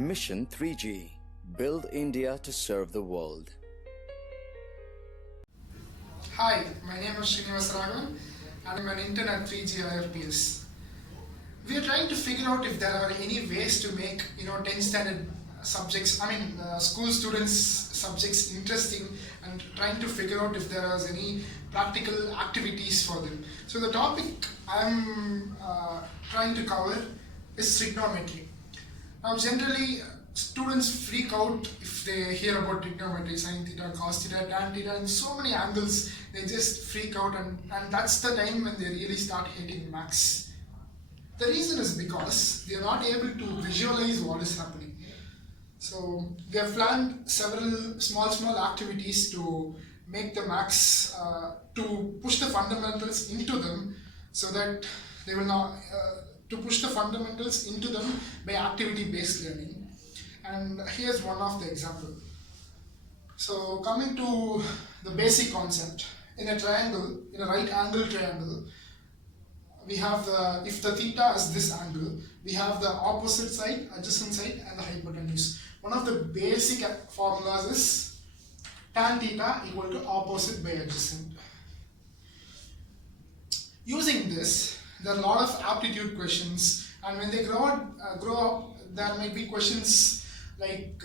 Mission 3G. Build India to serve the world. Hi, my name is Srinivasaraghavan and I'm an intern at 3G IRPS. We are trying to figure out if there are any ways to make 10 standard subjects, school students subjects interesting, and trying to figure out if there is any practical activities for them. So the topic I'm trying to cover is trigonometry. Now generally students freak out if they hear about trigonometry, sin theta, cos theta, tan theta, and so many angles. They just freak out, and that's the time when they really start hating maths. The reason is because they are not able to visualize what is happening. So we have planned several small activities to make the maths, to push the fundamentals into them, so that they will not, to push the fundamentals into them by activity-based learning. And here's one of the example. So coming to the basic concept, in a triangle, in a right angle triangle, we have if the theta is this angle, we have the opposite side, adjacent side, and the hypotenuse. One of the basic formulas is tan theta equal to opposite by adjacent. Using this, there are a lot of aptitude questions, and when they grow up, there might be questions like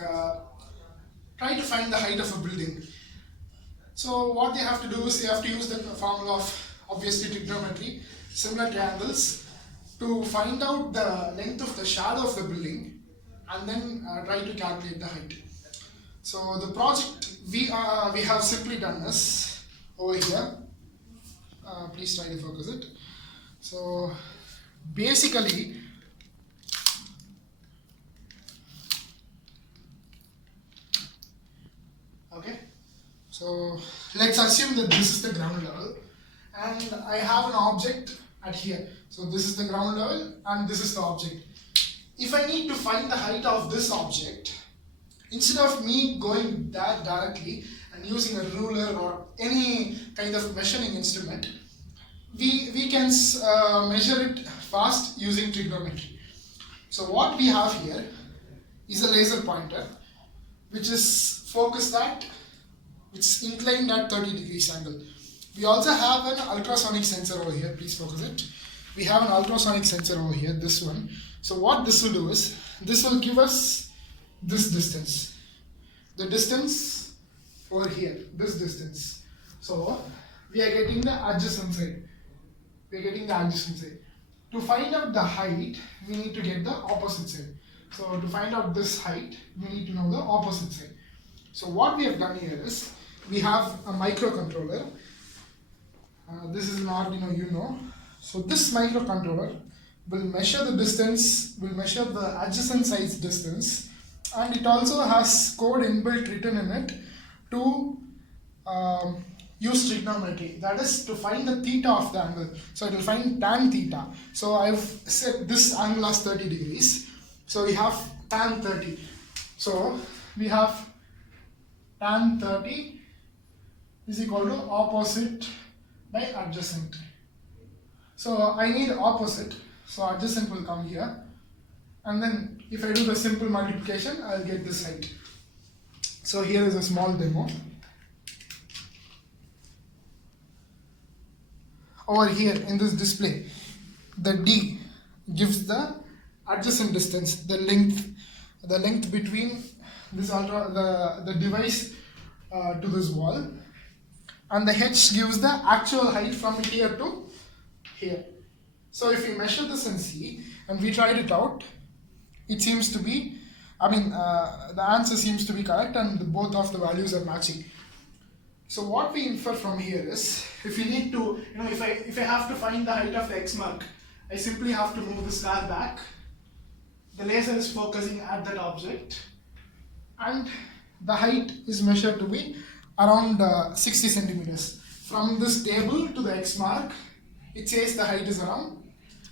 try to find the height of a building. So what they have to do is they have to use the formula of obviously trigonometry, similar triangles, to find out the length of the shadow of the building, and then try to calculate the height. So the project we have simply done is over here. Please try to focus it. So basically, okay, so let's assume that this is the ground level and I have an object at here. So this is the ground level and this is the object. If I need to find the height of this object, instead of me going that directly and using a ruler or any kind of measuring instrument, we can measure it fast using trigonometry. So what we have here is a laser pointer which is focused at, which is inclined at 30 degrees angle. We also have an ultrasonic sensor over here. Please focus it. We have an ultrasonic sensor over here, this one. So what this will do is, this will give us this distance. The distance over here, this distance. So we are getting the adjacent side. We are getting the adjacent side. To find out the height, we need to get the opposite side. So to find out this height, we need to know the opposite side. So what we have done here is, we have a microcontroller. This is an Ardunio, So this microcontroller will measure the distance, will measure the adjacent side's distance, and it also has code inbuilt written in it to use trigonometry. That is to find the theta of the angle. So it will find tan theta. So I've set this angle as 30 degrees. So we have tan 30. So we have tan 30 is equal to opposite by adjacent. So I need opposite, so adjacent will come here, and then if I do the simple multiplication, I'll get this height. So here is a small demo. Over here in this display, the D gives the adjacent distance, the length between this the device to this wall, and the H gives the actual height from here to here. So if we measure this and see, and we tried it out, it seems to be, the answer seems to be correct, and both of the values are matching. So what we infer from here is, if we need to, if I have to find the height of the X mark, I simply have to move the star back. The laser is focusing at that object, and the height is measured to be around 60 centimeters. From this table to the X mark, it says the height is around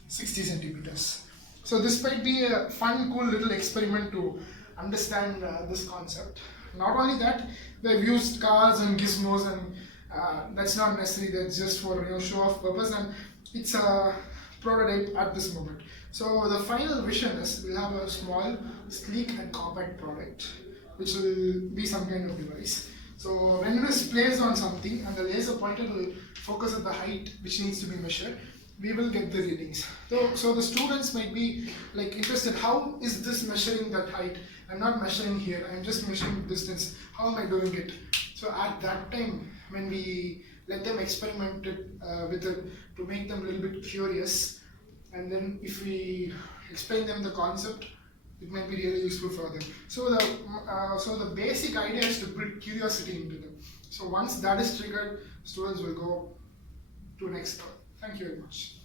60 centimeters. So this might be a fun, cool little experiment to understand this concept. Not only that, they've used cars and gizmos, and that's not necessary. That's just for show-off purpose, and it's a prototype at this moment. So the final vision is we'll have a small, sleek and compact product which will be some kind of device. So when it is placed on something and the laser pointer will focus at the height which needs to be measured, we will get the readings. So the students might be like interested, how is this measuring that height? I'm not measuring here, I'm just measuring distance. How am I doing it? So at that time, when we let them experiment with it to make them a little bit curious, and then if we explain them the concept, it might be really useful for them. So the basic idea is to build curiosity into them. So once that is triggered, students will go to next level. Thank you very much.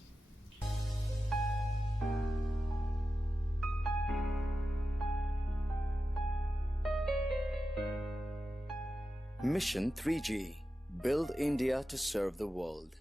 Mission 3G. Build India to serve the world.